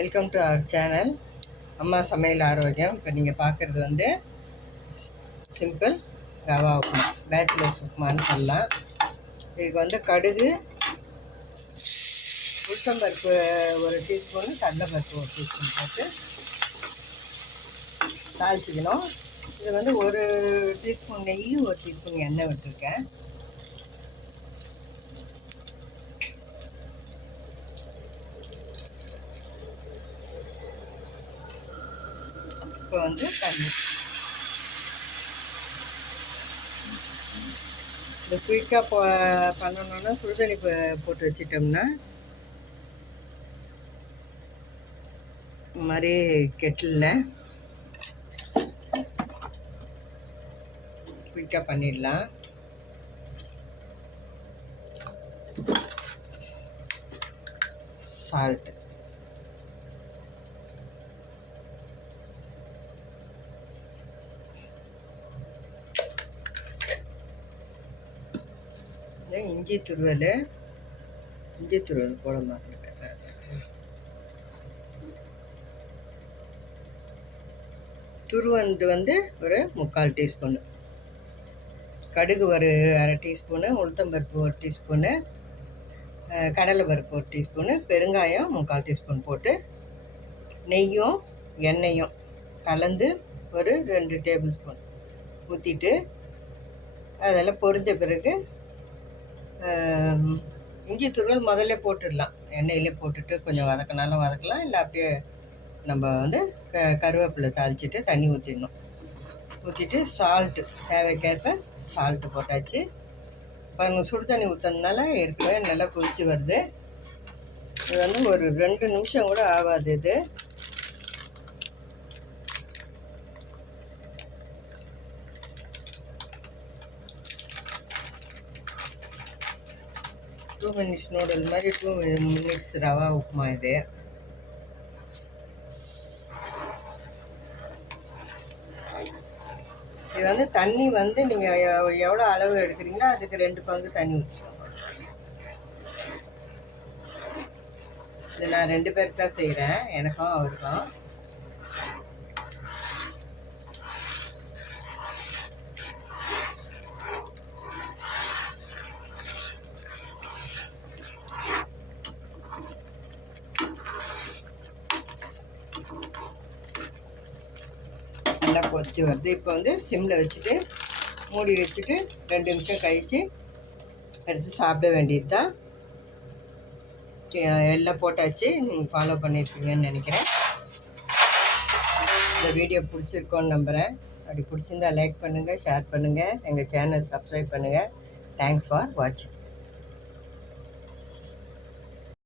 Welcome to our channel அம்மா சமையல் ஆரோக்கியம். இப்போ நீங்கள் பார்க்குறது வந்து சிம்பிள் ரவா உப்புமா, பேச்சுலர்ஸ் உப்புமான்னு சொல்லலாம். இதுக்கு வந்து கடுகு, உளுத்தம்பருப்பு ஒரு டீஸ்பூனு, கடலைப்பருப்பு ஒரு டீஸ்பூன் போட்டு தாளிச்சிக்கணும். இது வந்து ஒரு டீஸ்பூன் நெய், ஒரு டீஸ்பூன் எண்ணெய் விட்டுருக்கேன். இப்போ வந்து தண்ணி, இந்த குயிக்காக பண்ணணுன்னா சுடுதண்ணி போட்டு வச்சிட்டோம்னா இந்த மாதிரி கெட்டிலில் குயிக்காக பண்ணிடலாம். சால்ட்டு, இஞ்சி துருவல் போட மாட்டேன். துருவந்து வந்து ஒரு 3/4 டீஸ்பூனு, கடுகு ஒரு அரை டீஸ்பூனு, உளுத்தம்பருப்பு ஒரு டீஸ்பூனு, கடலைப்பருப்பு ஒரு டீஸ்பூனு, பெருங்காயம் 3/4 டீஸ்பூன் போட்டு நெய்யும் எண்ணெயும் கலந்து ஒரு 2 டேபிள் ஸ்பூன் ஊற்றிட்டு அதெல்லாம் பொரிஞ்ச பிறகு இஞ்சி துருவல் முதல்ல போட்டுடலாம். எண்ணெயிலே போட்டுட்டு கொஞ்சம் வதக்கினாலும் வதக்கலாம், இல்லை அப்படியே நம்ம வந்து கருவேப்பிலை தாளிச்சிட்டு தண்ணி ஊற்றிடணும். ஊற்றிட்டு சால்ட்டு தேவைக்கேற்ப சால்ட்டு போட்டாச்சு. பாருங்கள், சுடு தண்ணி ஊற்றினால ஏற்கனவே நல்லா கொதிச்சு வருது. இது வந்து ஒரு 2 நிமிஷம் கூட ஆகாது. இது டூ மினிட்ஸ் நூடுல் மாதிரி 2 மினிட்ஸ் ரவா உப்புமா. இது வந்து தண்ணி வந்து நீங்கள் எவ்வளோ அளவு எடுக்கிறீங்களோ அதுக்கு 2 பங்கு தண்ணி ஊற்றிக்கோங்க. இது நான் 2 பேருக்கு தான் செய்கிறேன், எனக்கும் அவருக்கும். நல்லா கொதிச்சு வருது. இப்போ வந்து சிம்மில் வச்சுட்டு மூடி வச்சுட்டு 2 நிமிஷம் கழித்து எடுத்து சாப்பிட வேண்டியது தான். எல்லாம் போட்டாச்சு. நீங்கள் ஃபாலோ பண்ணியிருப்பீங்கன்னு நினைக்கிறேன். இந்த வீடியோ பிடிச்சிருக்கோன்னு நம்புகிறேன். அப்படி பிடிச்சிருந்தா லைக் பண்ணுங்கள், ஷேர் பண்ணுங்கள், எங்கள் சேனல் சப்ஸ்கிரைப் பண்ணுங்கள். தேங்க்ஸ் ஃபார் வாட்சிங்.